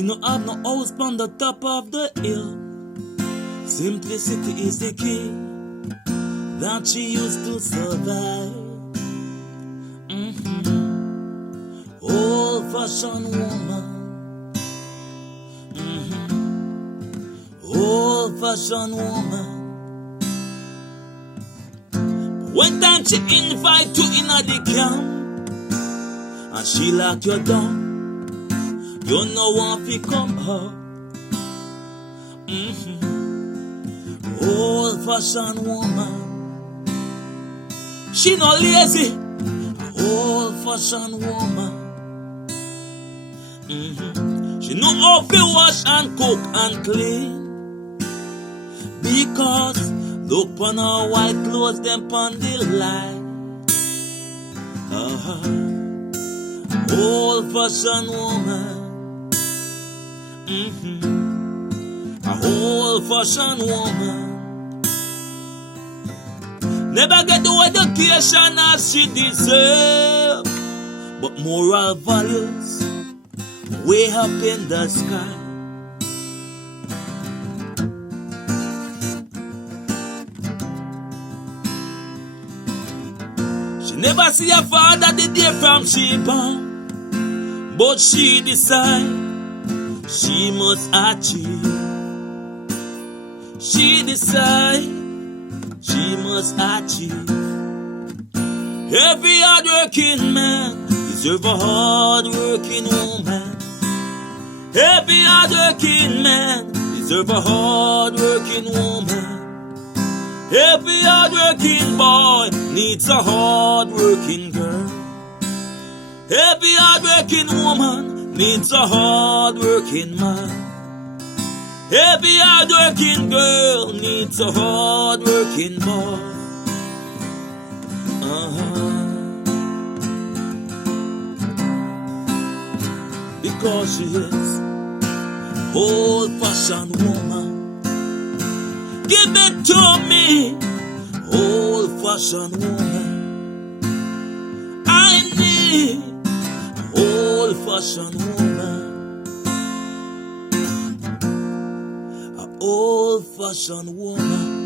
She no have no house on the top of the hill. Simplicity is the key that she used to survive. Old-fashioned woman. Old-fashioned woman. One time she invite you in the camp and she lock you down. You know want to come out. Old-fashioned woman. She no lazy. Old-fashioned woman. She know how to wash and cook and clean. Because look on her white clothes, them on the line. Old-fashioned woman. A old-fashioned woman. Never get the education as she deserve, but moral values way up in the sky. She never see her father the day from she born, but she decide she must achieve. She decide she must achieve. Every hard-working man deserves a hard-working woman. Every hard-working man deserves a hard-working woman. Every hard-working boy needs a hard-working girl. Every hard-working woman needs a hard-working man. Every hard-working girl needs a hard-working boy. Because she is old-fashioned woman. Give it to me, old-fashioned woman. I need old-fashioned woman. Old-fashioned woman.